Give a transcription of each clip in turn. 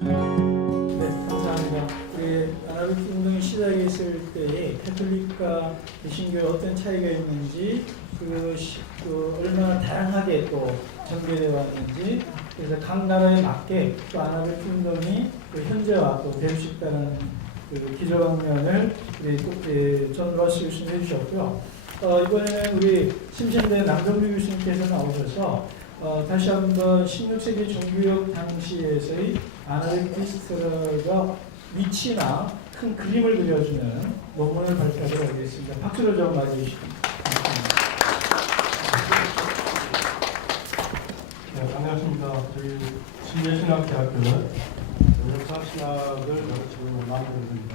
네, 감사합니다. 우리 아랍 운동이 시작했을 때에 캐톨릭과 개신교의 어떤 차이가 있는지, 얼마나 다양하게 또 전개되어 왔는지, 그래서 각 나라에 맞게 또 아랍 운동이 현재와 또 될 수 있다는 기저방면을 우리 전 러시 교수님 해주셨고요. 이번에는 우리 심신대 남정규 교수님께서 나오셔서 다시 한번 16세기 종교혁 당시에서의 아나르키스트가 위치나 큰 그림을 그려주는 논문을 발표하도록 하겠습니다. 박수로 좀 맞이해 주시기 바랍니다. 네, 안녕하십니까. 저희 신예신학대학교는 역사신학을 지금 만들어드립니다.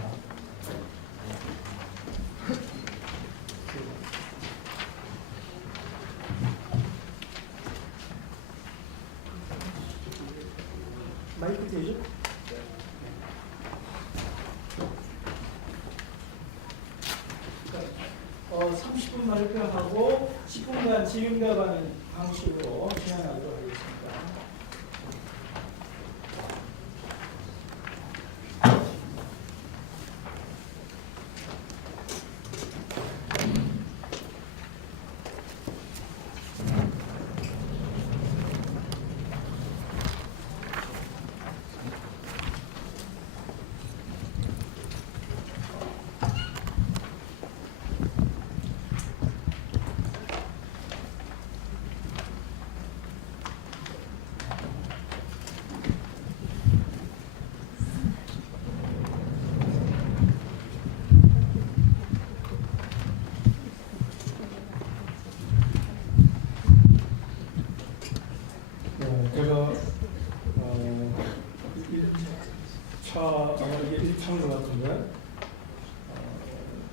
마이크 되죠? 30분 발표하고 10분간 질의응답하는 방식으로 진행하도록 하겠습니다. 제가 1차 이게 1차인 것 같은데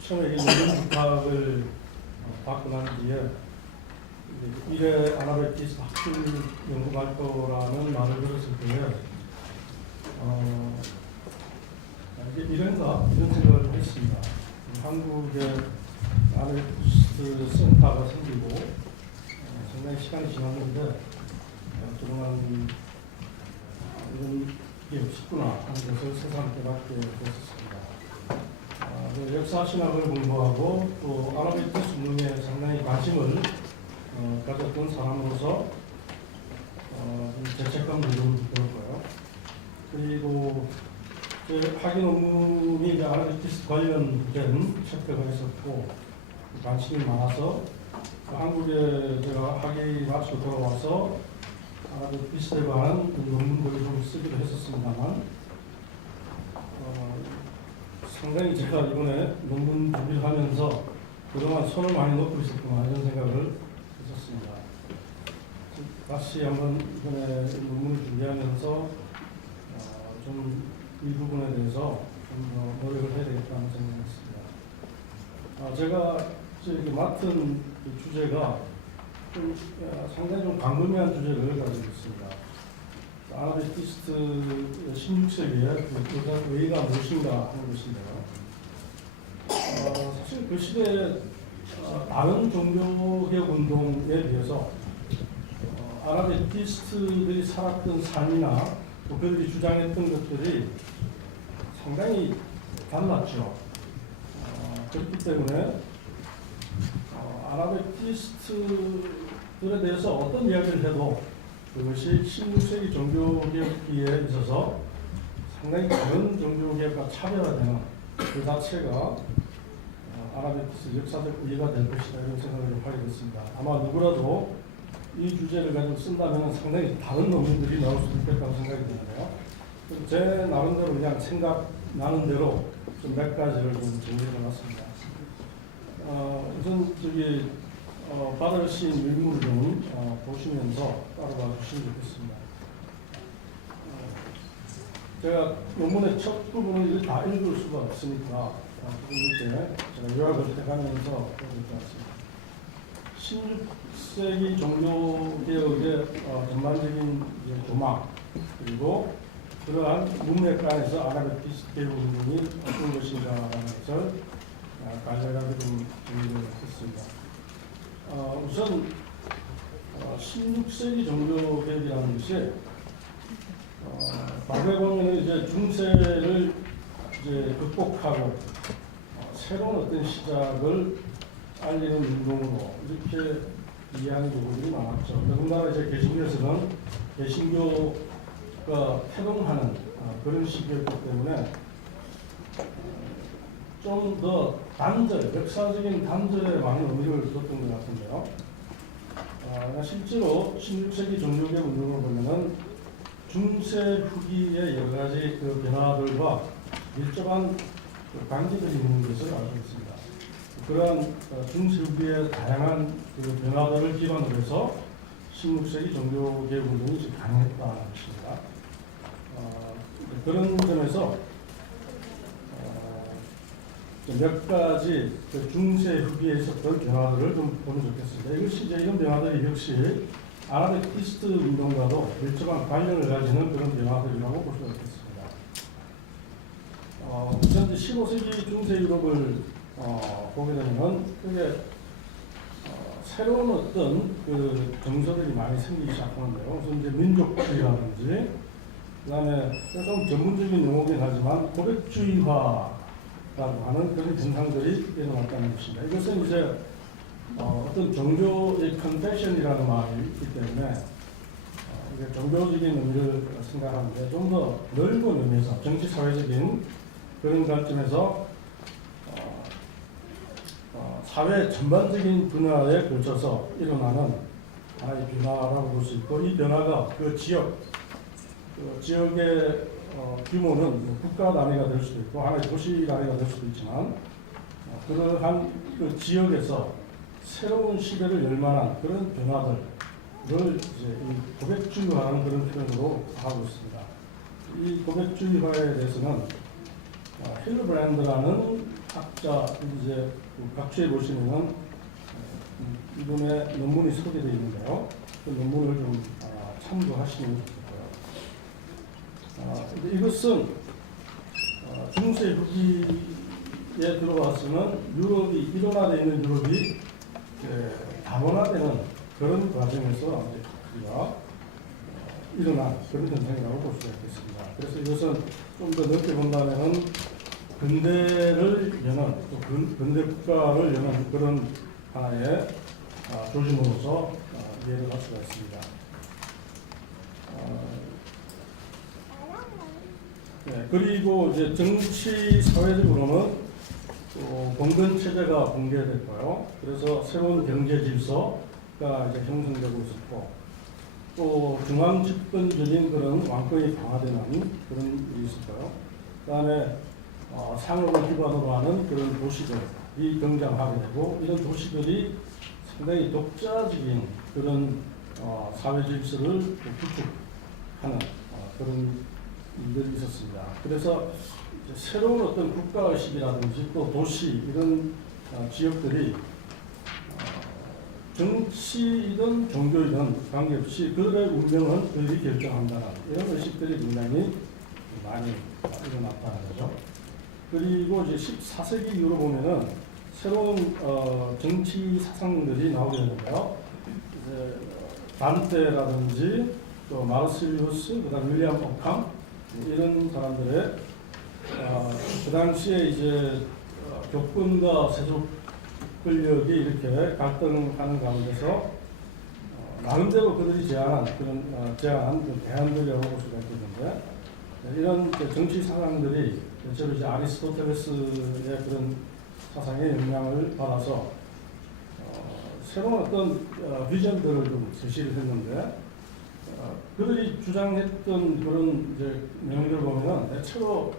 처음에 논문 부탁을 받고 난 뒤에 미래 아나베티스 학술 연구 발표라는 말을 들었을 때에 이게 이런가 이런 생각을 했습니다. 한국에 아나베티스 센터가 생기고 상당히 시간이 지났는데 그동안 이런 게 없었구나 하는 것을 새삼 깨닫게 됐었습니다. 역사신학을 공부하고 또 아나베티스 운동에 상당히 관심을 가졌던 사람으로서 죄책감도 좀 들었고요. 그리고 제 학위 논문이 아나베티스 관련된 챕터가 있었고 관심이 많아서 한국에 제가 학위 마치고 돌아와서 아나베티스에 관한 논문들을 좀 쓰기도 했었습니다만 상당히 제가 이번에 논문 준비를 하면서 그동안 손을 많이 놓고 있었구나 이런 생각을 했었습니다. 다시 한번 이번에 논문을 준비하면서 좀 이 부분에 대해서 좀 더 노력을 해야 되겠다는 생각을 했습니다. 제가 이렇게 맡은 주제가 상당히 좀 광범위한 주제를 가지고 있습니다. 아나베티스트 16세기에 그 외의가 무엇인가 하는 것인데요. 사실 그 시대에 다른 종교개혁 운동에 비해서 아나베티스트들이 살았던 삶이나 또 그들이 주장했던 것들이 상당히 달랐죠. 그렇기 때문에 아나베티스트들에 대해서 어떤 이야기를 해도 그것이 16세기 종교개혁기에 있어서 상당히 다른 종교개혁과 차별화되는 그 자체가 아나베티스 역사적 이해가 될 것이다 이런 생각을 하게 됐습니다. 아마 누구라도 이 주제를 가지고 쓴다면 상당히 다른 논문들이 나올 수도 있겠다고 생각이 드는데요. 제 나름대로 그냥 생각나는 대로 좀 몇 가지를 좀 정리해 놨습니다. 우선 저기 받으신 일물을 좀 보시면서 따라가 주시면 좋겠습니다. 제가 논문의 첫 부분을 다 읽을 수가 없으니까 이렇게 제가 요약을 해가면서 보여드릴 것 같습니다. 16세기 종교개혁의 전반적인 조망 그리고 그러한 문맥관에서 아나베티스 개혁 운동이 어떤 것인가라는 것을 간략하게 좀 정리를 했습니다. 우선 16세기 종교개혁이라는 것이 과거에 보면 이제 중세를 이제 극복하고 새로운 어떤 시작을 알리는 운동으로 이렇게 이해하는 부분이 많았죠. 더군다나 이제 개신교에서는 개신교가 태동하는 그런 시기였기 때문에 좀 더 단절, 역사적인 단절에 많은 의미를 뒀던 것 같은데요. 실제로 16세기 종교개혁 운동을 보면은 중세 후기의 여러 가지 그 변화들과 밀접한 관계들이 있는 것을 알고 있습니다. 그러한 중세 후기의 다양한 그 변화들을 기반으로 해서 16세기 종교개혁 운동이 가능했다는 것입니다. 그런 점에서 몇 가지 그 중세 후기에 있었던 변화들을 좀 보면 좋겠습니다. 이것이 이제 이런 변화들이 역시 아라베키스트 운동과도 밀접한 관련을 가지는 그런 변화들이라고 볼 수가 있겠습니다. 우선 15세기 중세 유럽을 보게 되면 그게 새로운 어떤 그 정서들이 많이 생기기 시작하는데요. 우선 이제 민족주의라든지 그다음에 좀 전문적인 용어긴 하지만 고백주의화 라고 하는 그런 현상들이 일어났다는 것입니다. 이것은 이제 어떤 종교의 컨페션이라는 말이 있기 때문에 이게 종교적인 의미를 생각하는데 좀 더 넓은 의미에서 정치 사회적인 그런 관점에서 사회 전반적인 분야에 걸쳐서 일어나는 하나의 변화라고 볼 수 있고, 이 변화가 그 지역의 규모는 국가 단위가 될 수도 있고 하나의 도시 단위가 될 수도 있지만 그러한 그 지역에서 새로운 시대를 열 만한 그런 변화들을 이제 이 고백주의화라는 그런 표현으로 하고 있습니다. 이 고백주의화에 대해서는 힐브랜드라는 학자 이제 각주에 보시면은 이분의 논문이 소개되어 있는데요. 그 논문을 좀 참고하시면 좋겠습니다. 이것은 중세 후기에 들어왔으면 유럽이 일원화되어 있는 유럽이 다원화되는 그런 과정에서 우리가 일어난 그런 현상이라고 볼 수가 있겠습니다. 그래서 이것은 좀 더 넓게 본다면 근대를 여는 또 근대 국가를 여는 그런 하나의 조짐으로서 이해를 할 수가 있습니다. 네, 그리고 이제 정치 사회적으로는 또 봉건 체제가 붕괴됐고요. 그래서 새로운 경제 질서가 이제 형성되고 있었고, 또 중앙 집권적인 그런 왕권이 강화되는 그런 일이 있었고요. 그다음에 상업을 기반으로 하는 그런 도시들이 등장하게 되고, 이런 도시들이 상당히 독자적인 그런 사회 질서를 구축하는 그런 일들이 있었습니다. 그래서 새로운 어떤 국가의식이라든지 또 도시 이런 지역들이 정치이든 종교이든 관계없이 그들의 운명은 그들이 결정한다는 이런 의식들이 굉장히 많이 일어났다는 거죠. 그리고 이제 14세기 이후로 보면은 새로운 정치 사상들이 나오게 되는데요. 이제 단테라든지 또 마르실리우스, 그다음 윌리엄 오캄 이런 사람들의 그 당시에 이제 교권과 세속 권력이 이렇게 갈등하는 가운데서 나름대로 그들이 제안한 그런 대안들이라고 볼 수가 있겠는데, 이런 정치 사상들이 대체로 이제 아리스토텔레스의 그런 사상의 영향을 받아서 새로운 어떤 비전들을 좀 제시를 했는데, 그들이 주장했던 그런 이제 내용들을 보면은 대체로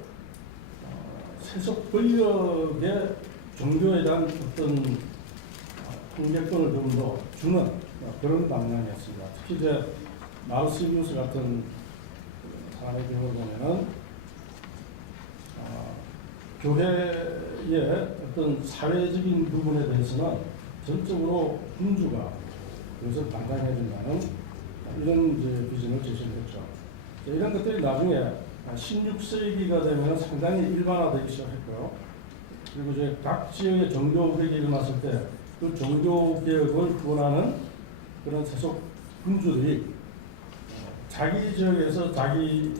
세속 권력의 종교에 대한 어떤 통제권을 좀 더 주는 그런 방향이었습니다. 특히 이제 마르시리우스 같은 사람의 경우를 보면은 교회의 어떤 사회적인 부분에 대해서는 전적으로 군주가 그것을 담당해야 된다는 이런 이제 비전을 제시했죠. 이런 것들이 나중에 16세기가 되면 상당히 일반화되기 시작했고요. 그리고 이제 각 지역의 종교 개혁이 일어났을 때 그 종교 개혁을 구원하는 그런 세속 군주들이 자기 지역에서 자기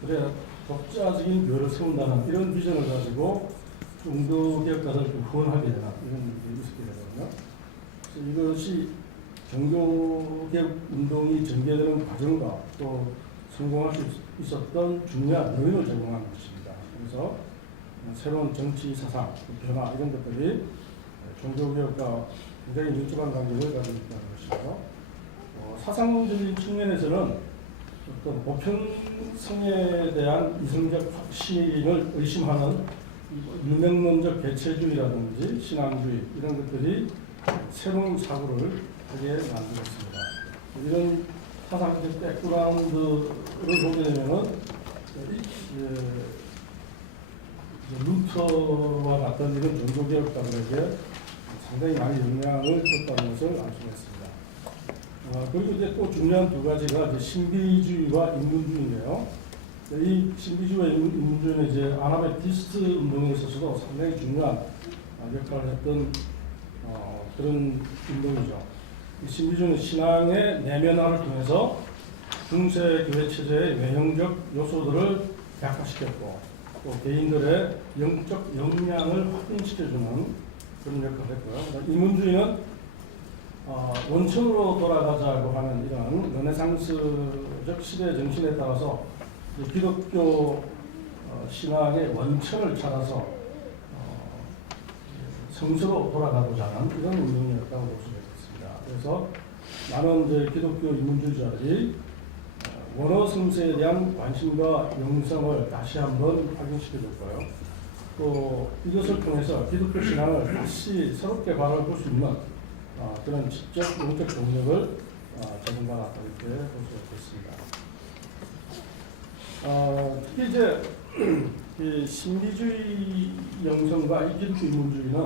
그래 독자적인 교회를 세운다는 이런 비전을 가지고 중도 개혁가를 후원하게 되는 이런 일이 있었게 되거든요. 그래서 이것이 종교개혁 운동이 전개되는 과정과 또 성공할 수 있었던 중요한 요인을 제공하는 것입니다. 그래서 새로운 정치 사상, 변화 이런 것들이 종교개혁과 굉장히 밀접한 관계를 가지고 있다는 것이고요. 사상적인 측면에서는 어떤 보편성에 대한 이성적 확신을 의심하는 유명론적 개체주의라든지 신앙주의 이런 것들이 새로운 사고를 하게 만들었습니다. 이런 사상적 백그라운드를 보게 되면은 루터와 같은 이런 종교개혁가들에게 상당히 많이 영향을 줬다는 것을 알 수가 있습니다. 그리고 이제 또 중요한 두 가지가 이제 신비주의와 인문주의인데요. 이 신비주의와 인문주의는 이제 아나베티스트 운동에 있어서도 상당히 중요한 역할을 했던 그런 운동이죠. 이 신비주의는 신앙의 내면화를 통해서 중세 교회 체제의 외형적 요소들을 약화시켰고 또 개인들의 영적 역량을 확인시켜주는 그런 역할을 했고요. 인문주의는 원천으로 돌아가자고 하는 이런 르네상스적 시대 정신에 따라서 기독교 신앙의 원천을 찾아서 성서로 돌아가고자 하는 이런 운동이었다고 볼 수가 있습니다. 그래서 많은 이제 기독교 인문주의자들이 원어 성서에 대한 관심과 영성을 다시 한번 확인시켜줬고요. 또 이것을 통해서 기독교 신앙을 다시 새롭게 바라볼 수 있는 그런 지적 영적 동력을 제공받았다 이렇게 볼 수가 있습니다. 특히 이제 이 신비주의 영성과 이 기독교 인문주의는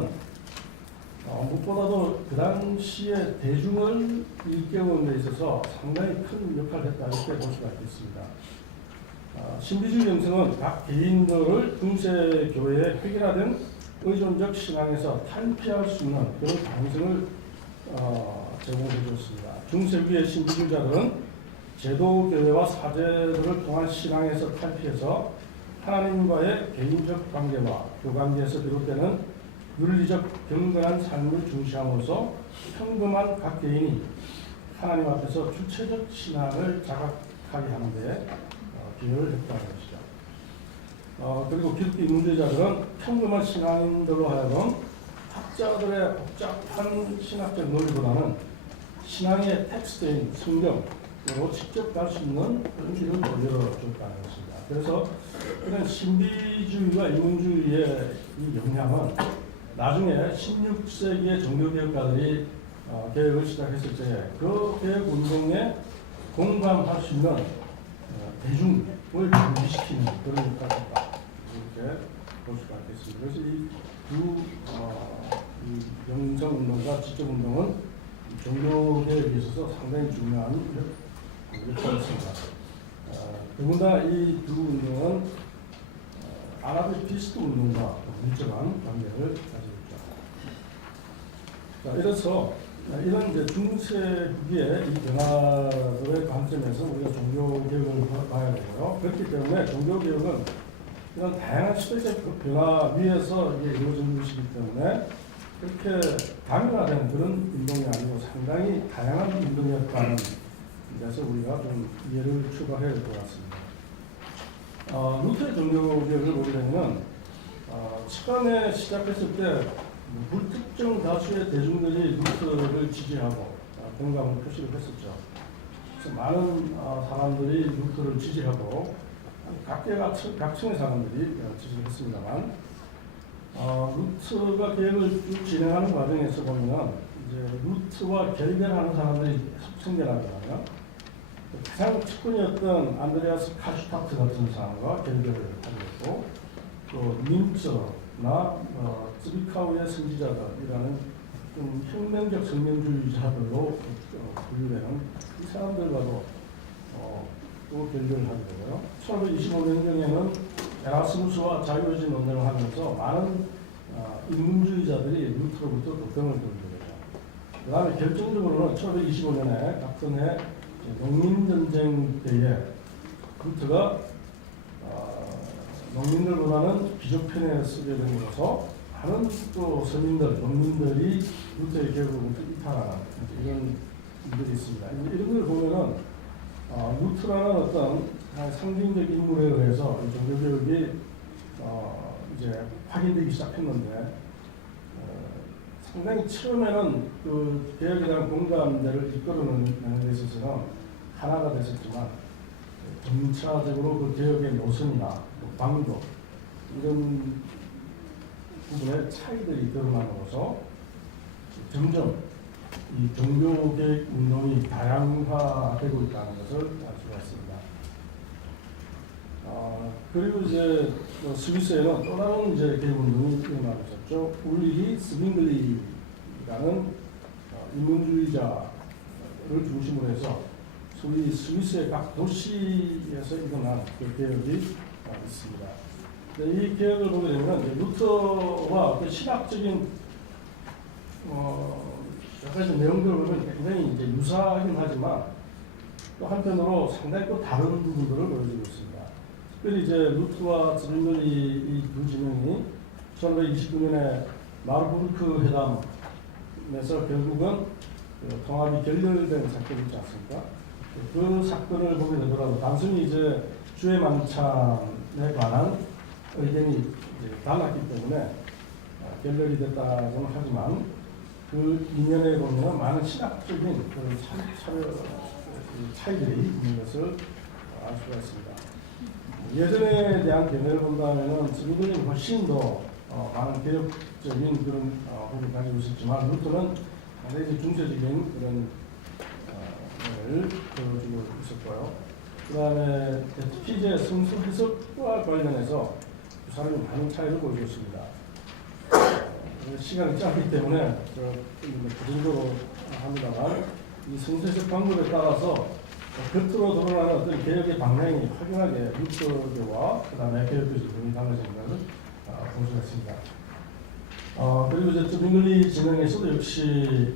무엇보다도 그 당시에 대중을 일깨우는 데 있어서 상당히 큰 역할을 했다 이렇게 볼 수가 있겠습니다. 신비주의 영성은 각 개인들을 중세 교회의 획일화된 의존적 신앙에서 탈피할 수 있는 그런 가능성을 제공해 주었습니다. 중세기의 신비주의자들은 제도교회와 사제들을 통한 신앙에서 탈피해서 하나님과의 개인적 관계와 교관계에서 비롯되는 윤리적 경건한 삶을 중시함으로써 평범한 각 개인이 하나님 앞에서 주체적 신앙을 자각하게 하는 데 기여를 했다는 것이죠. 그리고 기독교 인문주의자들은 평범한 신앙인들로 하여금 학자들의 복잡한 신학적 논리보다는 신앙의 텍스트인 성경으로 직접 갈 수 있는 그런 길을 열어줬다는 것입니다. 그래서 이런 신비주의와 인문주의의 이 영향은 나중에 16세기의 종교개혁가들이 개혁을 시작했을 때 그 개혁 운동에 공감할 수 있는 대중을 준비시키는 그런 역할을 했다. 이렇게 볼 수가 있겠습니다. 그래서 이 두 영성운동과 지적운동은 종교개혁에 있어서 상당히 중요한 역할을 했습니다. 더군다나 이 두 운동은 아나베티스트 운동과 밀접한 관계를 가지고 있다. 이래서 이런 이제 중세기의 이 변화들의 관점에서 우리가 종교개혁을 봐야 되고요. 그렇기 때문에 종교개혁은 이런 다양한 시대적 변화 위에서 이게 이루어진 것이기 때문에 그렇게 단순화된 그런 운동이 아니고 상당히 다양한 운동이었다는 데서 우리가 좀 이해를 추가해야 될 것 같습니다. 루터의 종교개혁을 보게 되면 처음에 시작했을 때 불특정 다수의 대중들이 루터를 지지하고 공감을 표시를 했었죠. 그래서 많은 사람들이 루터를 지지하고 각층의 사람들이 지지를 했습니다만 루터가 개혁을 쭉 진행하는 과정에서 보면 이제 루터와 결별하는 사람들이 생겨나거든요. 가장 측근이었던 안드레아스 카슈타트 같은 사람과 결별을 하게 됐고 또 민처나 츠비카우의 선지자들이라는 좀 혁명적 성명주의자들로 분류되는 이 사람들과도 또 결별을 하게 되고요. 1525년경에는 에라스무스와 자유의지 논쟁을 하면서 많은 인문주의자들이 루터로부터 독점을 들게 되죠. 그 다음에 결정적으로는 1525년에 박근혜 농민전쟁 때에 루터가 농민들보다는 비좁편에 쓰게 됨으로써 많은 또 서민들, 농민들이 루터의 개혁을 이탈하는 이런 일들이 있습니다. 이런 걸 보면은 루터라는 어떤 상징적 인물에 의해서 종교개혁이 이제 확인되기 시작했는데 상당히 처음에는 그 개혁에 대한 공감대를 이끌어내는 데 있어서는 하나가 됐었지만 점차적으로 그 개혁의 노선이나 방법 이런 부분에 차이들이 드러남으로써 점점 이 종교개혁 운동이 다양화되고 있다는 것을 알 수가 있습니다. 그리고 이제 스위스에는 또 다른 이제 개혁 운동이 일어나고 있었죠. 울리히 스빙글리라는 인문주의자를 중심으로 해서 소위 스위스의 각 도시에서 일어난 그 개혁이 있습니다. 이 개혁을 보게 되면 루터와 어떤 신학적인 여러 가지 내용들을 보면 굉장히 이제 유사하긴 하지만 또 한편으로 상당히 또 다른 부분들을 보여주고 있습니다. 특별히 이제 루터와 스빙글리 이 두 진영이 1929년에 마르부르크 회담에서 결국은 그 통합이 결렬된 사건이 있지 않습니까? 그 사건을 보게 되더라도 단순히 이제 주의 만찬에 관한 의견이 이제 달랐기 때문에 결렬이 됐다고는 하지만 그 이면에 보면 많은 신학적인 그런 차이들이 있는 것을 알 수가 있습니다. 예전에 대한 견해를 본다면 스빙글리는 훨씬 더 많은 개혁적인 그런 부분을 가지고 있었지만 루터는 상당히 중세적인 그런 을 보여주고 있었고요. 그 다음에 특히 이제 성수 해석과 관련해서 두 사람이 많은 차이를 보여줬습니다. 시간이 짧기 때문에 그 정도로 합니다만 이 성수 해석 방법에 따라서 겉으로 드러나는 어떤 개혁의 방향이 확연하게 루터교와 그 다음에 개혁교 진영이 달라지는 것을 볼 수가 있습니다. 그리고 이제 스빙글리 진영에서도 역시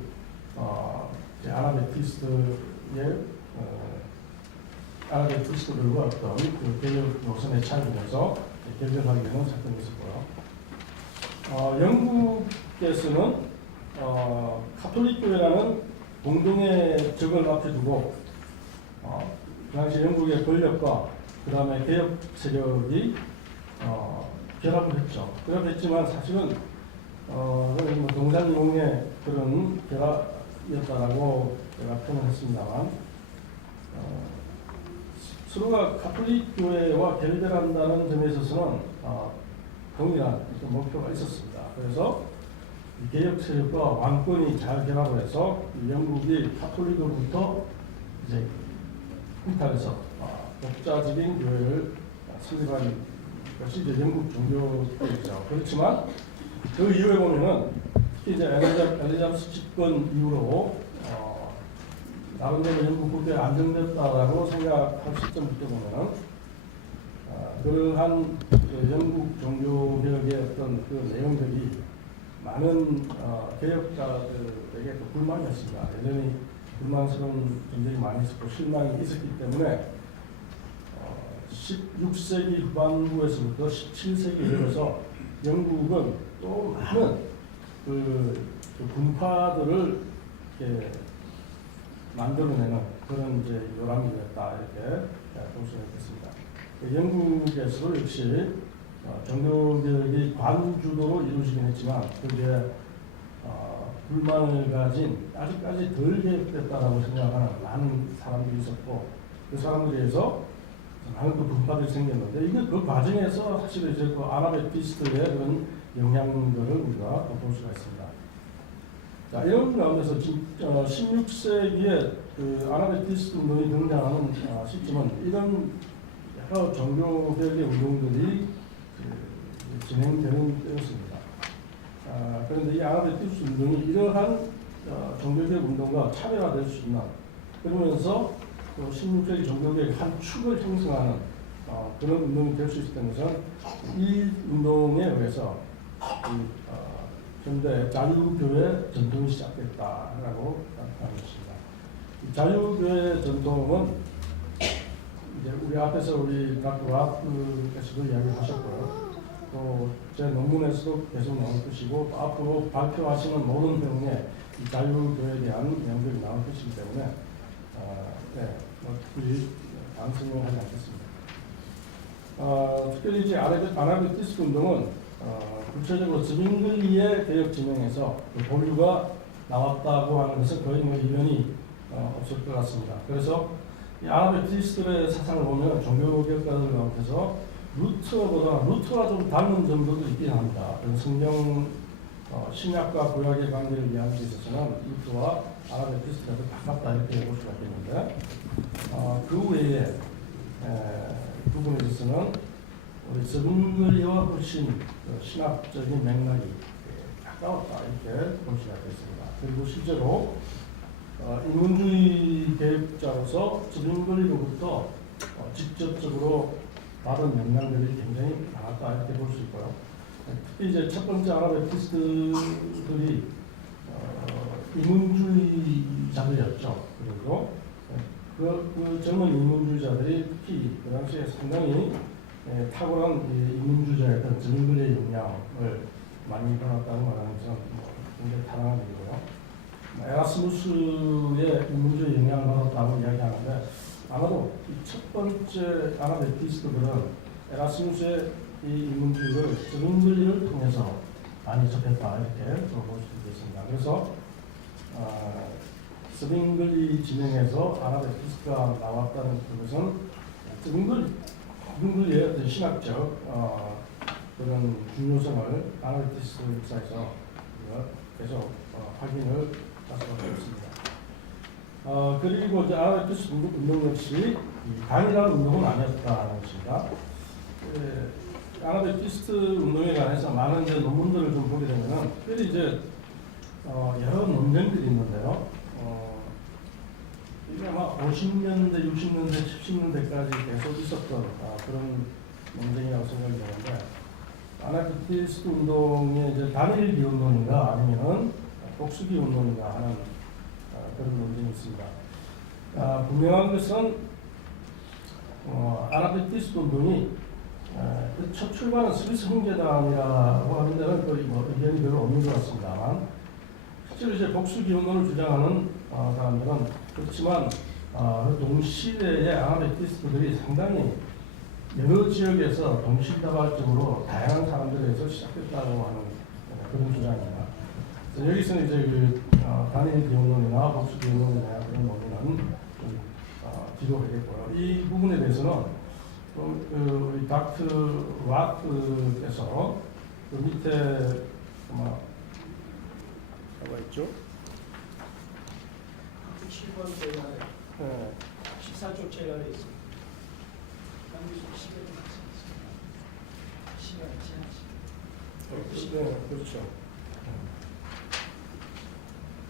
아나베티스트들과 어떤 그 개혁 노선에 차이면서 결렬하게 되는 사건이 있었고요. 영국에서는 카톨릭교회라는 공동의 적을 앞에 두고 그 당시 영국의 권력과 그 다음에 개혁 세력이 결합을 했죠. 결합했지만 사실은 동산용의 그런 결합이었다라고 제가 표현을 했습니다만 서로가 카톨릭 교회와 결별한다는 점에 있어서는 동일한 목표가 있었습니다. 그래서 개혁 세력과 왕권이 잘 결합을 해서 영국이 카톨릭으로부터 이제 이탈해서 독자적인 교회를 설립한 것이 이제 영국 종교이죠. 그렇지만 그 이후에 보면은 특히 이제 엘리자베스 집권 이후로 나름대로 영국 국가가 안정됐다라고 생각할 시점부터 보면은 그러한 영국 종교 개혁의 어떤 그 내용들이 많은 개혁자들에게 또 불만이었습니다. 여전히 불만스러운 점들이 많이 있었고 실망이 있었기 때문에 16세기 후반부에서부터 17세기에 이르러서 영국은 또 많은 그 분파들을 이렇게 만들어내는 그런 이제 요람이 되었다 이렇게 볼 수가 있겠습니다. 영국에서도 역시 종교개혁이 관주도로 이루어지긴 했지만 그게 불만을 가진 아직까지 덜 개혁됐다라고 생각하는 많은 사람들이 있었고 그 사람들에 의해서 많은 또 분파들이 생겼는데 이게 그 과정에서 사실 이제 그 아나베티스트의 그런 영향들을 우리가 볼 수가 있습니다. 자, 이런 가운데서 16세기에 그 아나베티스트 운동이 등장하는 시점은 이런 여러 종교개혁의 운동들이 진행되는 때였습니다. 그런데 이 아나베티스트 운동이 이러한 종교개혁 운동과 차별화될 수 있는 그러면서 16세기 종교개혁 한 축을 형성하는 그런 운동이 될 수 있었던 것은 이 운동에 의해서 현대 자유교회 전통이 시작됐다라고 생각하는 것입니다. 이 자유교회 전통은 이제 우리 앞에서 우리 닥터 와트께서도 이야기하셨고요. 또 제 논문에서도 계속 나올 것이고 또 앞으로 발표하시는 모든 내용에 이 자유교에 대한 내용들이 나올 것이기 때문에 특별히 다음 설명하지 않겠습니다. 특별히 이제 아나베티스트 운동은 구체적으로 즈빙글리의 개혁 진영에서 그 본류가 나왔다고 하는 것은 거의 이변이 없을 것 같습니다. 그래서 이 아나베티스트의 사상을 보면 종교개혁가들 가운데서 루터와 좀 닮은 점도 있긴 합니다. 성경 신약과 구약의 관계를 이해하는 데 있어서는 루터와 아나베티스트가 더 가깝다 이렇게 볼 수가 있겠는데 그 외에 부분에 있어서는 우리 즈빙글리와 훨씬 신학적인 맥락이 가까웠다 이렇게 볼 수가 있겠습니다. 그리고 실제로 인문주의 개혁자로서 즈빙글리로부터 직접적으로 받은 영향들이 굉장히 많았다 이렇게 볼 수 있고요. 특히 이제 첫 번째 아나베티스트들이 인문주의자들이었죠. 그리고 그 젊은 인문주의자들이 특히 그 당시에 상당히 탁월한 인문주의자였던 즈빙글리의 영향을 많이 받았다는 말하는 것은 굉장히 타당한 일이고요. 에라스무스의 인문주의 영향을 받았다고 이야기하는데 아마도 첫 번째 아나베티스트들은 에라스무스의 이 인문주의를 즈빙글리를 통해서 많이 접했다 이렇게 볼 수 있겠습니다. 그래서 즈빙글리 진영에서 아나베티스트가 나왔다는 것은 즈빙글리의 어떤 신학적 그런 중요성을 아나베티스트 역사에서 계속 확인을 할 수가 있습니다. 그리고 이제 아나베티스트 운동 역시 단일한 운동은 아니었다는 것입니다. 아나베티스트 운동에 관해서 많은 이제 논문들을 좀 보게 되면은 특별히 이제 여러 논쟁들이 있는데요. 이게 아마 50년대, 60년대, 70년대까지 계속 있었던 그런 논쟁이라고 생각이 되는데 아나베티스트 운동의 이제 단일기 운동인가 아니면은 복수기 운동인가 하는 그런 논쟁이 있습니다. 분명한 것은 아나베티스트 운동이 첫 출발은 스위스 형제단이라고 하는 데는 거의 의견이 별로 없는 것 같습니다만 실제로 이제 복수기 운동을 주장하는 사람들은 그렇지만 동시대의 아나베티스트들이 상당히 여러 지역에서 동시다발적으로 다양한 사람들에서 시작됐다고 하는 그런 주장입니다. 여기서는 이제 그 단일 기운론이나 복수 기운론이나 그런 논의는 좀 뒤로 하겠고요. 이 부분에 대해서는 우리 닥터 와트께서 그 밑에 아마 뭐가 있죠? 7번 제가에 14쪽 제가에 있습니다. 시간이 지났습니다. 네, 그렇죠.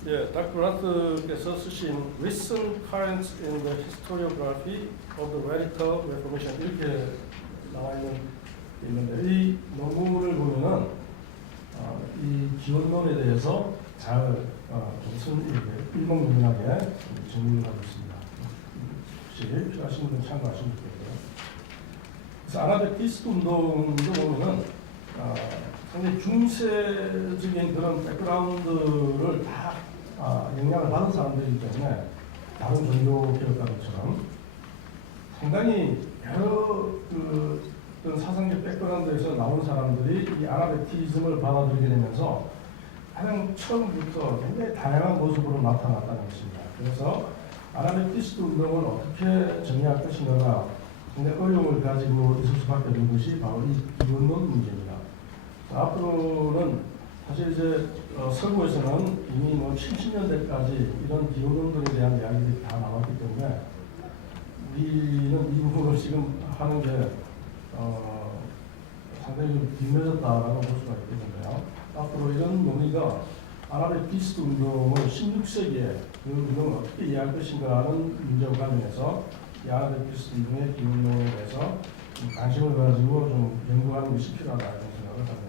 예, 닥터 라트께서 쓰신 Recent Currents in the Historiography of the Radical Reformation 이렇게 나와 있는데 이 논문을 보면은 이 기원론에 대해서 잘 일목요연하게 정리를 하고 있습니다. 혹시 필요하신 분은 참고하시면 좋겠고요. 그래서 아나베티스트 운동도 보면은 상당히 중세적인 그런 백그라운드를 다 영향을 받은 사람들이기 때문에 다른 종교 개혁가들처럼 상당히 여러 그런 사상적 백그라운드에서 나온 사람들이 이 아나베티즘을 받아들이게 되면서 가장 처음부터 굉장히 다양한 모습으로 나타났다는 것입니다. 그래서 아나베티스트 운동을 어떻게 정의할 것인가가 굉장히 어려움을 가지고 있을 수밖에 없는 것이 바로 이 기원론 문제입니다. 앞으로는 사실 이제 서구에서는 이미 70년대까지 이런 기원론들에 대한 이야기들이 다 나왔기 때문에 우리는 이 부분을 지금 하는 게 상당히 좀 뒷매졌다라고 볼 수가 있겠는데요. 앞으로 이런 논의가 아나베티스트 운동을 16세기에 그 운동을 어떻게 이해할 것인가 하는 문제와 관련해서 이 아나베티스트 운동의 기원론에 대해서 관심을 가지고 좀 연구하는 것이 필요하다 이런 생각을 합니다.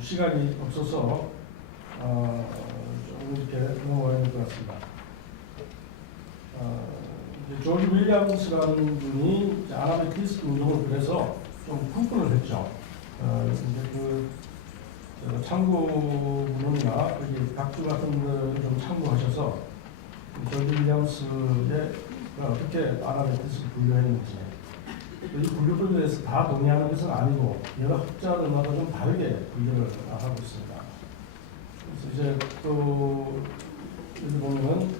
시간이 없어서 조금 이렇게 넘어가야 될 것 같습니다. 이제 조지 윌리엄스라는 분이 이제 아나베티스트 운동을 그래서 좀 구분을 했죠. 이제 그 참고문이나 여기 각주 같은 거를 좀 참고하셔서 조지 윌리엄스의 어떻게 아나베티스트를 분류했는지, 이 분류법에 대해서 다 동의하는 것은 아니고 여러 학자들마다 좀 다르게 분류를 하고 있습니다. 그래서 이제 또 여기 보면은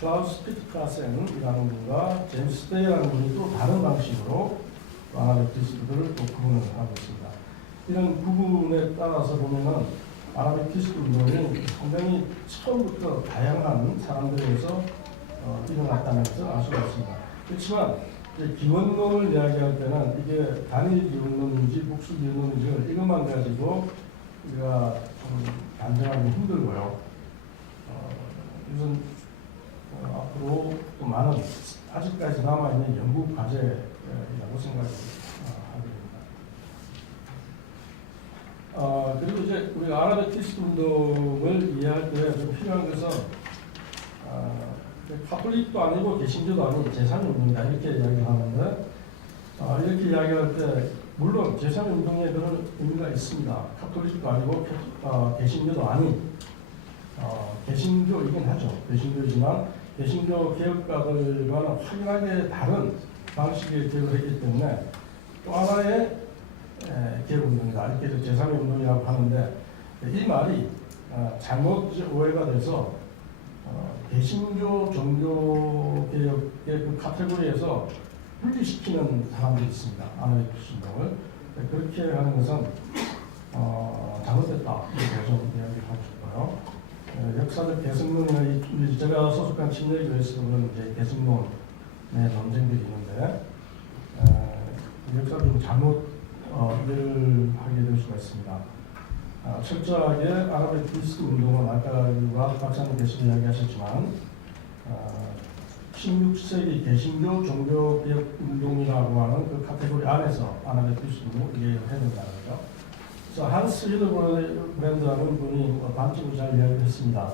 클라우스 피트카센이라는 분과 제임스 데이라는 분이 또 다른 방식으로 아나베티스트들을 또 구분을 하고 있습니다. 이런 구분에 따라서 보면은 아나베티스트 운동이 상당히 처음부터 다양한 사람들에서 일어났다는 것을 알 수가 있습니다. 그렇지만 기원론을 이야기할 때는 이게 단일 기원론인지 복수 기원론인지 이것만 가지고 우리가 좀 단정하기 힘들고요. 이것은 앞으로 또 많은 아직까지 남아있는 연구 과제라고 생각이 합니다. 그리고 이제 우리가 아나베티스트 운동을 이해할 때 좀 필요한 것은 카톨릭도 아니고 개신교도 아니고 제3의 운동이다 이렇게 이야기를 하는데 이렇게 이야기할 때 물론 제3의 운동에 그런 의미가 있습니다. 카톨릭도 아니고 개신교도 아닌 개신교이긴 하죠. 개신교이지만 개신교 개혁가들과는 확연하게 다른 방식의 개혁을 했기 때문에 또 하나의 개혁운동이다 이렇게 제3의 운동이라고 하는데 이 말이 잘못 오해가 돼서 개신교 종교개혁의 그 카테고리에서 분리시키는 사람들이 있습니다. 아나베티스트 운동을 그렇게 하는 것은 잘못됐다 이렇게 좀 이야기를 하고 싶고요. 역사적 개성론이나 제가 소속한 침례교회에서는 이제 개성론의 논쟁들이 있는데 역사적으로 잘못 이해를 하게 될 수가 있습니다. 철저하게 아나베티스트 운동은 아까 박 박사님께서 이야기하셨지만 16세기 개신교 종교개혁 운동이라고 하는 그 카테고리 안에서 아나베티스트 운동을 이해를 해야 된다는 거죠. 그래서 한스 히드브랜드라는 분이 반쪽으로 잘 이야기를 했습니다.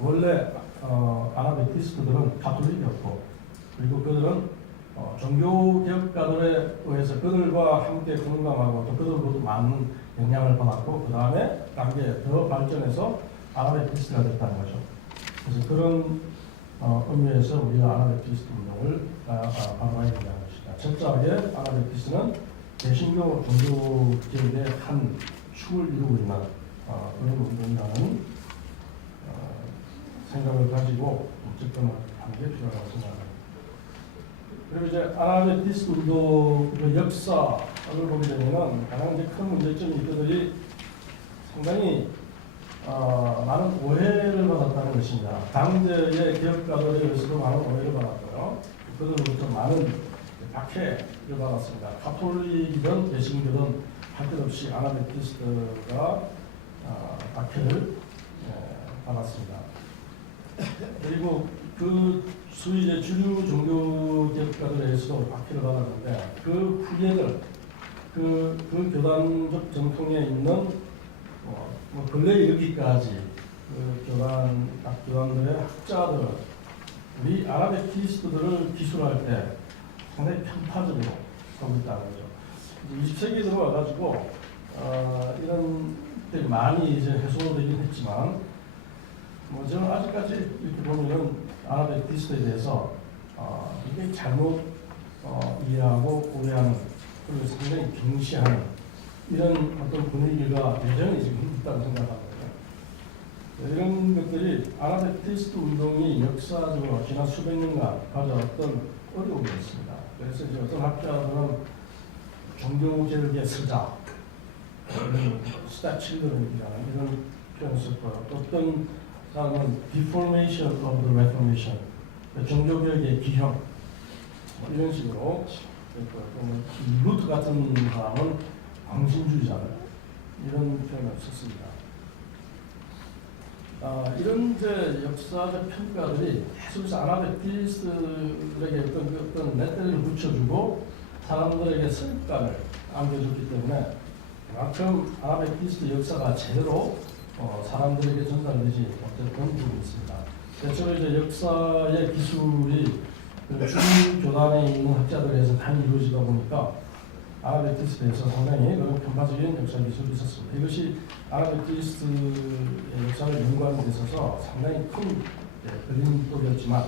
원래 아나베티스트들은 가톨릭이었고 그리고 그들은 종교개혁가들에 의해서 그들과 함께 공감하고 또 그들로부터 많은 영향을 받았고 그 다음에 단계 더 발전해서 아나베티스트가 됐다는 거죠. 그래서 그런 의미에서 우리가 아나베티스트 운동을 바라봐야 된다는 것입니다. 철저하게 아나베티스트는 개신교 종교개혁의 한 축을 이루고 있는 그런 운동이라는 생각을 가지고 접근하는 게 필요하다고 생각합니다. 그리고 이제 아나베티스트 운동의 역사를 보게 되면은 가장 이제 큰 문제점이 이들이 상당히 많은 오해를 받았다는 것입니다. 당대의 개혁가들에 의해서도 많은 오해를 받았고요. 그들로부터 많은 박해를 받았습니다. 가톨릭이든 개신교든 할 것 없이 아나베티스트가 박해를 받았습니다. 그리고 그 소위 주류 종교 개혁가들에서도 박해를 받았는데 그 후예들, 그 교단적 정통에 있는 근래에 이르기까지 그 교단들의 학자들이 아나베티스트들을 기술할 때 상당히 편파적으로 하고 있다는 거죠. 20세기에 들어와가지고 이런 것들이 많이 이제 해소되긴 했지만 저는 아직까지 이렇게 보면은 아나베티스트에 대해서 굉장히 잘못 이해하고 오해하는 그리고 상당히 경시하는 이런 어떤 분위기가 여전히 지금 있다고 생각합니다. 이런 것들이 아나베티스트 운동이 역사적으로 지난 수백 년간 가져왔던 어려움이 있습니다. 그래서 이제 어떤 학자들은 종교개혁의 서자, 스타칠드런이라는 이런 표현을 썼고요. 어떤 사람은 deformation of the Reformation, 종교개혁의 기형 이런 식으로 루트 같은 사람은 광신주의자 이런 표현을 썼습니다. 이런 이제 역사적 평가들이 계속해서 아나베티스트에게 어떤 레터를 붙여주고 사람들에게 선입관을 안겨줬기 때문에 그만큼 아나베티스트 역사가 제대로 사람들에게 전달되지 못했던 부분이 있습니다. 대체로 이제 역사의 기술이 그 주교단에 있는 학자들에서 다 이루어지다 보니까 아나베티스트에서 상당히 그런 편파적인 역사 기술이 있었습니다. 이것이 아나베티스트의 역사를 연구하는 데 있어서 상당히 큰 걸림돌이었지만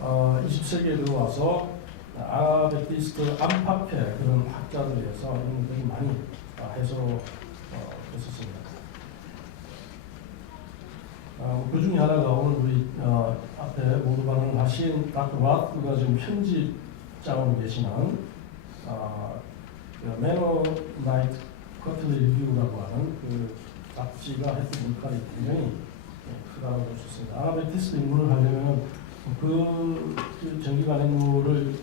20세기에 들어와서 아나베티스트 안팎의 그런 학자들에서 이런 많이 해소했었습니다. 그 중에 하나가 오늘 우리 앞에 모두 발언을 하신 닥터 와트가 지금 편집장으로 계시는 매너나이트 커틀리 리뷰라고 하는 그 잡지가 했던 역할이 굉장히 크다고 볼 수 있습니다. 아나베티스트 인물을 하려면 그 정기관 인물을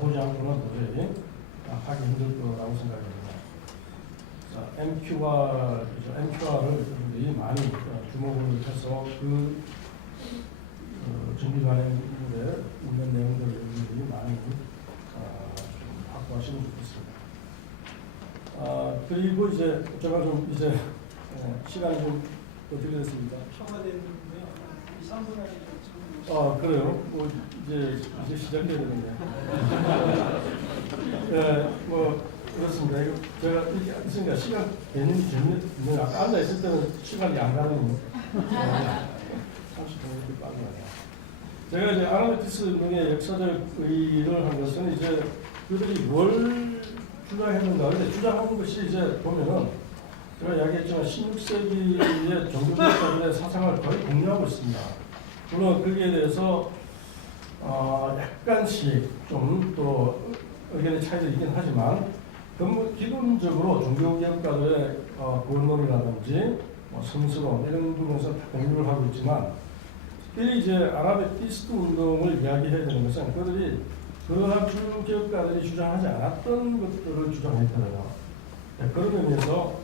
보지 않고는 도저히 하기 힘들 거라고 생각합니다. MQR을 우리 많이 주목을 해서 그 정기관의 인물에 있는 내용들을 많이 좀 확보하시면 좋겠습니다. 그리고 이제 제가 좀 이제 시간이 좀 어떻게 됐습니까? 평화됐는데요. 2~3분 안에 좀 그래요? 뭐 이제 시작해야 되는데. 네, 뭐 그렇습니다. 이거 제가 이렇게 있으니까 시간 되는지 재밌는 아까 앉아 있을 때는 시간이 안 가는 30분 이렇게 빨리 가요. 제가 이제 아나베티스 운동의 역사적 의의를 한 것은 이제 그들이 뭘 주장했는가. 근데 주장하는 것이 이제 보면은 제가 이야기했지만 16세기의 종교개혁자들의 사상을 거의 공유하고 있습니다. 물론 거기에 대해서 약간씩 좀 또 의견의 차이도 있긴 하지만 기본적으로 종교개혁가들의 구원론이라든지 성스론 이런 부분에서 다 공유를 하고 있지만 특히 이제 아나베티스트 운동을 이야기해야 되는 것은 그들이 그러한 주교개혁가들이 주장하지 않았던 것들을 주장했거든요. 네, 그런 의미에서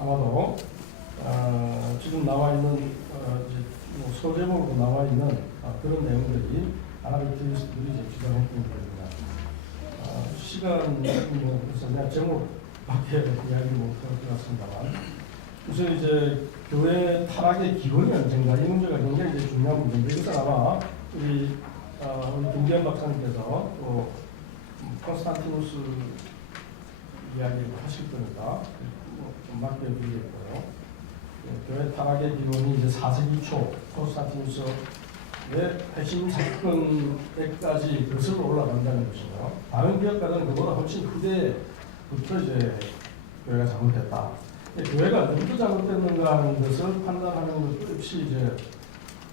아마도 지금 나와 있는 소제목으로 나와 있는 그런 내용들이 아나베티스트들이 이제 주장했던 겁니다. 시간이 그래서 그냥 제목밖에 이야기 못할 것 같습니다만 우선 이제 교회 타락의 기원이 언젠가 이 문제가 굉장히 이제 중요한 문제인데 이것은 아마 우리 김기현 박사님께서 또 콘스탄티누스 이야기를 하실 거니까 좀 맡겨드리겠고요. 교회 타락의 기원이 이제 4세기 초 콘스탄티누스의 핵심 사건에까지 거슬러 올라간다는 것이고요. 다른 기업가들은 그보다 훨씬 후대부터 이제 교회가 잘못했다. 교회가 어떻게 잘못됐는가 하는 것을 판단하는 것 역시 이제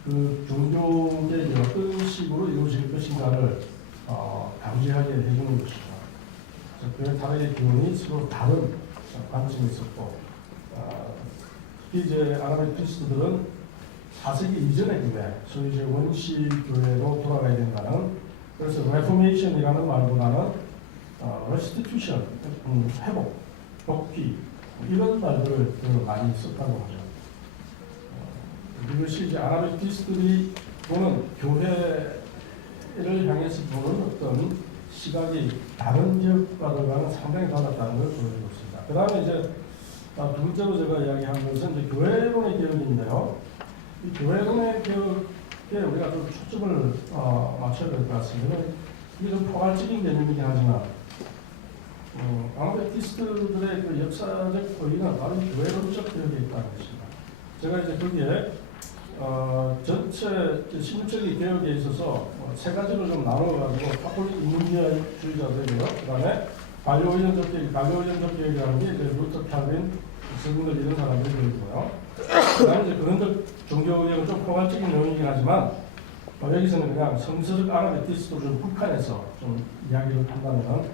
그 종교개혁이 어떤 식으로 이루어질 것인가를 감지하게 해주는 것이죠. 교회 타락의 기원이 서로 다른 관점이 있었고 특히 이제 아나베티스트들은 4세기 이전의 교회, 소위 이제 원시 교회로 돌아가야 된다는 그래서 레포메이션이라는 말보다는 restitution, 회복, 복귀 이런 말들을 많이 썼다고 하죠. 이것이 이제 아나베티스트들이 보는 교회를 향해서 보는 어떤 시각이 다른 지역과들과는 상당히 달랐다는 걸 보여주고 있습니다. 그 다음에 이제 두 번째로 제가 이야기한 것은 이제 교회론의 개혁인데요. 이 교회론의 개혁에 우리가 좀 초점을 맞춰야 될 것 같습니다. 이게 좀 포괄적인 개념이긴 하지만 아나베티스트들의 그 역사적 의의는 바로 교회론적 개혁에 있다는 것입니다. 제가 이제 거기에 전체 16세기 개혁에 있어서 세 가지로 좀 나눠가지고 카톨릭 인문주의자들이고요. 그 다음에 반려의존적 개혁, 반려의존적 개혁이라는 게 이제 루터, 칼빈, 스분들 이런 사람들이 있고요. 그 다음에 이제 근원적 종교개혁은 좀 포괄적인 내용이긴 하지만 여기서는 그냥 성서적 아나베티스트를 좀 북한에서 좀 이야기를 한다면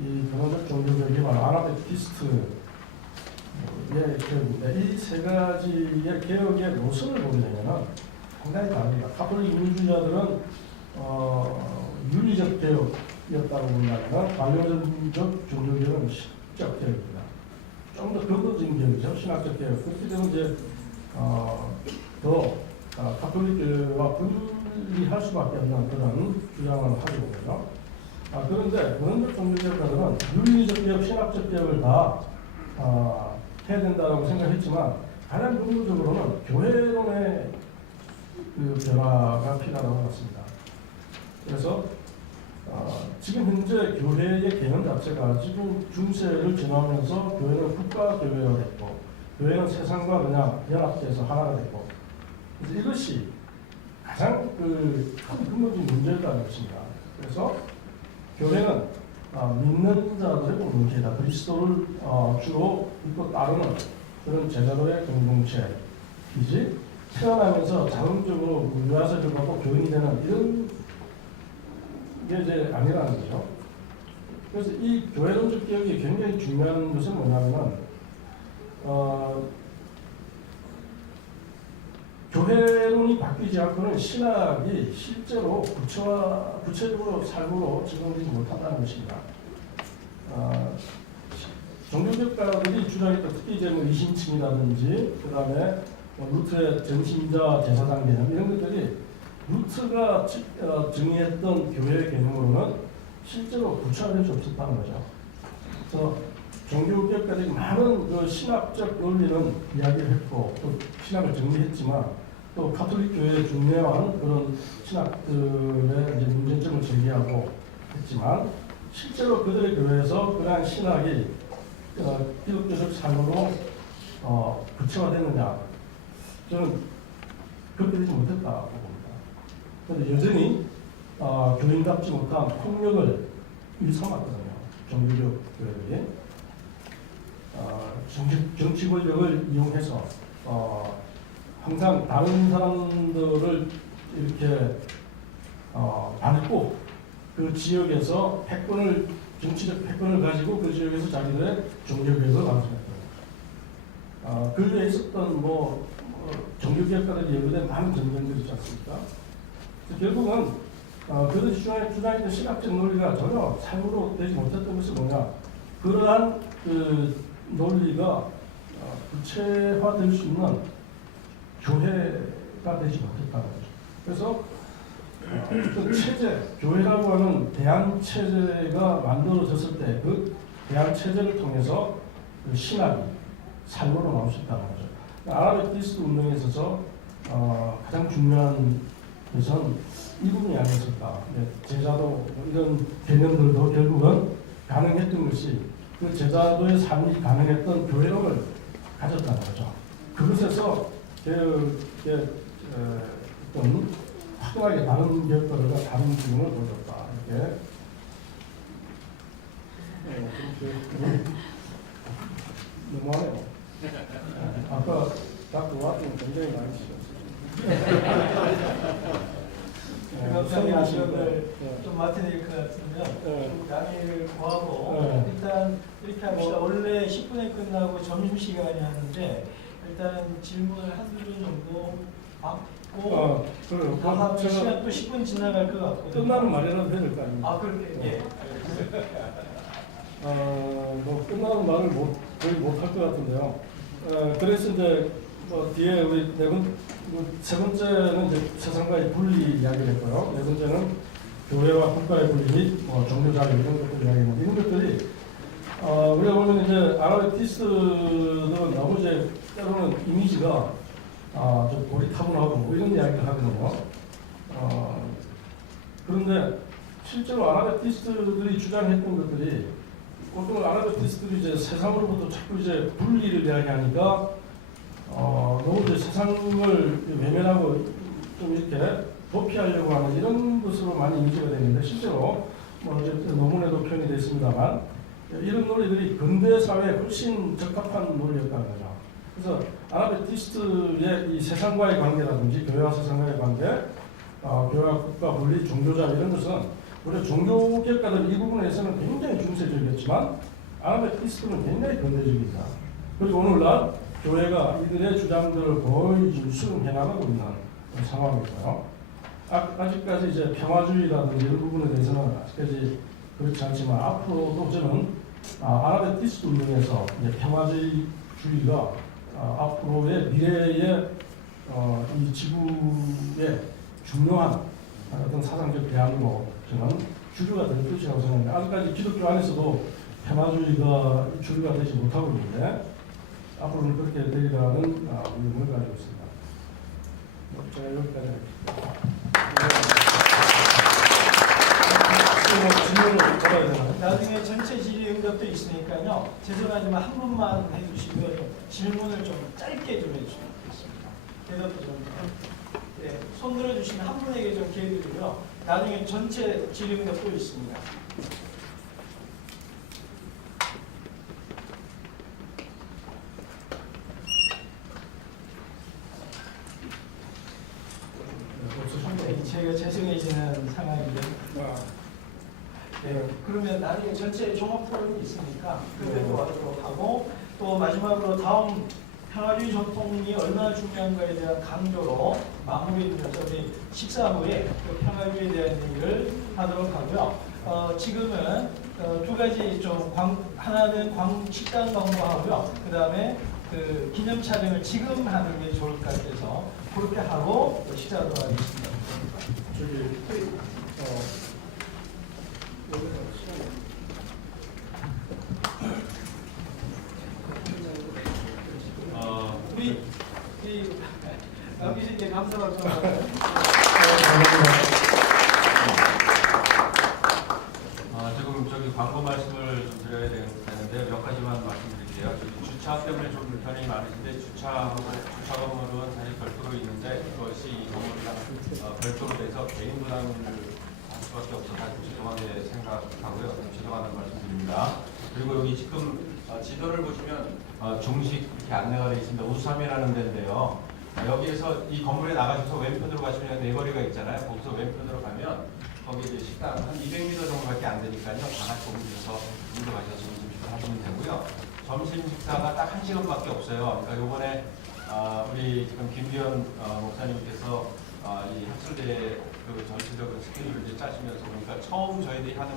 이 근원적 종교개혁이 바로 아나베티스트 개혁인데 이 세 가지의 개혁의 노선을 보게 되면 상당히 다릅니다. 카톨릭 인문주의자들은 윤리적 개혁이었다고 본다면 반려적 종교개혁은 신적 개혁입니다. 좀 더 근본적인 개혁이죠. 신학적 개혁. 그렇게 되면 이제 더 카톨릭과 분리할 수밖에 없는 그런 주장을 하고 있거든요. 그런데 근원적 종교개혁가들은 윤리적 개혁, 신학적 개혁을 다 해야 된다고 생각했지만 가장 근본적으로는 교회론의 그 변화가 필요하다고 봤습니다. 그래서 지금 현재 교회의 개념 자체가 지금 중세를 지나면서 교회는 국가 교회가 됐고 교회는 세상과 그냥 연합돼서 하나가 됐고 그래서 이것이 가장 큰 근본적인 문제라는 것입니다. 그래서 교회는 믿는 자들의 공동체이다. 그리스도를 주로 믿고 따르는 그런 제자들의 공동체이지 태어나면서 자동적으로 유아세를 받고 교인이 되는 이런 게 이제 아니라는 거죠. 그래서 이 교회론적 개혁이 굉장히 중요한 것은 뭐냐면은 교회론이 바뀌지 않고는 신학이 실제로 구체적으로 삶으로 적용되지 못한다는 것입니다. 종교개혁가들이 주장했던 특히 이제 뭐 이신층이라든지 그 다음에 루트의 전신자 제사장 개념 이런 것들이 루트가 정의했던 교회의 개념으로는 실제로 구체화될 수 없었다는 거죠. 그래서 종교개혁가들이 많은 그 신학적 논리는 이야기를 했고 또 신학을 정리했지만 또 가톨릭 교회의 중요한 그런 신학들의 이제 문제점을 제기하고 했지만 실제로 그들의 교회에서 그러한 신학이 기독교적 삶으로 구체화됐느냐 저는 그렇게 되지 못했다고 봅니다. 그런데 여전히 교인답지 못한 폭력을 일삼았거든요. 종교적 교회들이 정치 권력을 이용해서 항상 다른 사람들을 이렇게 밟고 그 지역에서 정치적 패권을 가지고 그 지역에서 자기들의 종교개혁을 완성했던 거죠. 그 위에 있었던 종교개혁가들이 연루된 많은 전쟁들이 있지 않습니까? 결국은 그들이 주장했던 신학적 논리가 전혀 삶으로 되지 못했던 것이 뭐냐? 그러한 그 논리가 구체화될 수 있는 교회가 되지 못했다는 거죠. 그래서 어떤 체제, 교회라고 하는 대안 체제가 만들어졌을 때 그 대안 체제를 통해서 그 신학이 삶으로 나올 수 있다는 거죠. 아랍의 운동에 있어서 가장 중요한 것은 이 부분이 아니었을까. 제자도 이런 개념들도 결국은 가능했던 것이 그 제자도의 삶이 가능했던 교회론을 가졌다는 거죠. 그것에서 어떤 확연하게 다른 개혁들과 다른 기능을 보여줬다. 이렇게 너무하네요. 아까 닥터 와트는 굉장히 많이 쓰셨어요. 감사히 아시오를 좀 맡아야 될 것 같으면 좀 강의를 구하고 일단 이렇게 합시다. 원래 10분에 끝나고 점심시간이 하는데 일단은 질문을 한두 줄 정도 받고 다 하면 시간 또 10분 지나갈 것 같거든요. 끝나는 말이라도 해야 될 거 아닙니까? 그렇게 예. 끝나는 말을 거의 못할 것 같은데요. 그래서 이제 뒤에 우리 세 번째는 이제 세상과의 분리 이야기를 했고요. 네 번째는 교회와 국가의 분리 및 종교 자유 이런 것들 이야기했는데 이런 것들이 우리가 보면 이제 아랍티스트들은 너무 이제 때로는 이미지가 좀 고리타분하고 이런 이야기를 하거든요. 그런데 실제로 아랍티스트들이 주장했던 것들이 보통 아랍티스트들이 이제 세상으로부터 자꾸 이제 분리를 이야기하니까 너무 이제 세상을 외면하고 좀 이렇게 도피하려고 하는 이런 것으로 많이 인지가 되는데 실제로 이제 논문에도 표현이 되어 있습니다만 이런 논리들이 근대 사회에 훨씬 적합한 논리였다는 거죠. 그래서 아랍티스트의 이 세상과의 관계라든지 교회와 세상과의 관계, 교회와 국가 분리, 종교자 이런 것은 우리 종교개혁가들 이 부분에서는 굉장히 중세적이었지만 아랍티스트는 굉장히 근대적이다. 그리고 오늘날 교회가 이들의 주장들을 거의 수용해 나가고 있는 상황이고요. 아직까지 이제 평화주의라든지 이런 부분에 대해서는 아직까지 그렇지 않지만 앞으로도 저는 아랍티스트 운동에서 평화주의가 앞으로의 미래의 이 지구의 중요한 어떤 사상적 대안으로 저는 주류가 될 것이라고 생각합니다. 아직까지 기독교 안에서도 평화주의가 주류가 되지 못하고 있는데 앞으로는 그렇게 되리라는 믿음을 가지고 있습니다. 제가 여기까지 할게요. 질문을 받아야 되나? 나중에 전체 질의응답도 있으니까요. 죄송하지만 한 분만 해주시고요. 질문을 좀 짧게 좀 해주시면 되겠습니다. 대답도 좀. 네, 손 들어주시면 한 분에게 좀 기회 드리고요. 나중에 전체 질의응답도 있습니다. 네, 제가 죄송해지는 상황인데. 네, 그러면 나중에 전체 종합 토론이 있으니까 그때도 하도록 하고 또 마지막으로 다음 평화주의 전통이 얼마나 중요한가에 대한 강조로 마무리되면서 우리 식사 후에 그 평화주의에 대한 얘기를 하도록 하고요. 지금은 두 가지 좀 하나는 식당 광고하고요. 그 다음에 그 기념 촬영을 지금 하는 게 좋을 것 같아서 그렇게 하고 식사하도록 하겠습니다. 저기 우리 남기신께 감사를 좀 지금 저기 광고 말씀을 좀 드려야 되는데 몇 가지만 말씀드릴게요. 주차 때문에 좀 불편이 많으신데 주차 건물은 사실 별도로 있는데 그것이 이 건물이랑 별도로 돼서 개인 부담을 할 수밖에 없어서 죄송하게 생각하고요. 죄송하다는 말씀드립니다. 그리고 여기 지금 지도를 보시면 중식 이렇게 안내가 되어 있습니다. 우삼이라는 데인데요. 여기에서 이 건물에 나가셔서 왼편으로 가시면 네거리가 있잖아요. 거기서 왼편으로 가면 거기 이제 식당 한 200m 정도밖에 안 되니까요. 다 같이 오셔서 일로 가셔서 점심 식사 하시면 되고요. 점심 식사가 딱 1시간밖에 없어요. 그러니까 요번에 우리 지금 김기현 목사님께서 이 학술대 그 전체적으로 스케줄을 이제 짜시면서 보니까 처음 저희들이 하는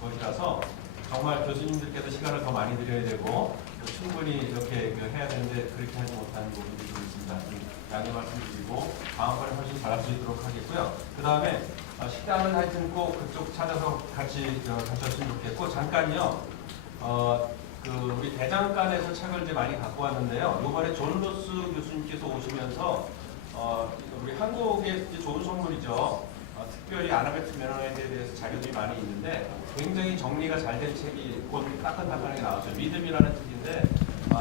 것이라서 정말 교수님들께서 시간을 더 많이 드려야 되고 충분히 이렇게 해야 되는데 그렇게 하지 못하는 부분들이 좀 있습니다. 양해 말씀드리고 다음번에 훨씬 잘할 수 있도록 하겠고요. 그 다음에 식당은 하여튼 꼭 그쪽 찾아서 같이 가셨으면 좋겠고 잠깐요. 그 우리 대장간에서 책을 이제 많이 갖고 왔는데요. 이번에 존 로스 교수님께서 오시면서 우리 한국의 좋은 선물이죠. 특별히 아나베트 메노나이트에 대해서 자료들이 많이 있는데 굉장히 정리가 잘 된 책이 곧 따끈따끈하게 나왔어요. 믿음이라는 책인데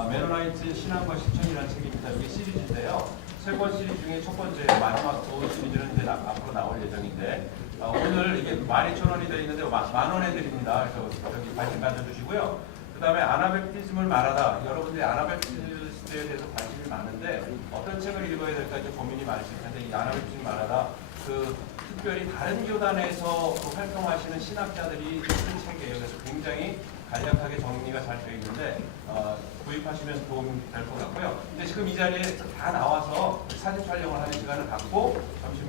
메노나이트 신앙과 실천이라는 책입니다. 이게 시리즈인데요. 3권 시리즈 중에 첫 번째 마지막 시리즈는 이제 앞으로 나올 예정인데 오늘 이게 12,000원이 되어 있는데 10,000원에 드립니다. 그래서 여기 관심 가져주시고요. 그 다음에 아나베프티즘을 말하다. 여러분들이 아나베프티즘에 대해서 관심이 많은데 어떤 책을 읽어야 될까 좀 고민이 많으실 텐데 이 아나베프티즘 말하다 그 특별히 다른 교단에서 활동하시는 신학자들이 쓴 책이에요. 그래서 굉장히 간략하게 정리가 잘 되어 있는데 구입하시면 도움이 될 것 같고요. 근데 지금 이 자리에 다 나와서 사진 촬영을 하는 시간을 갖고 점심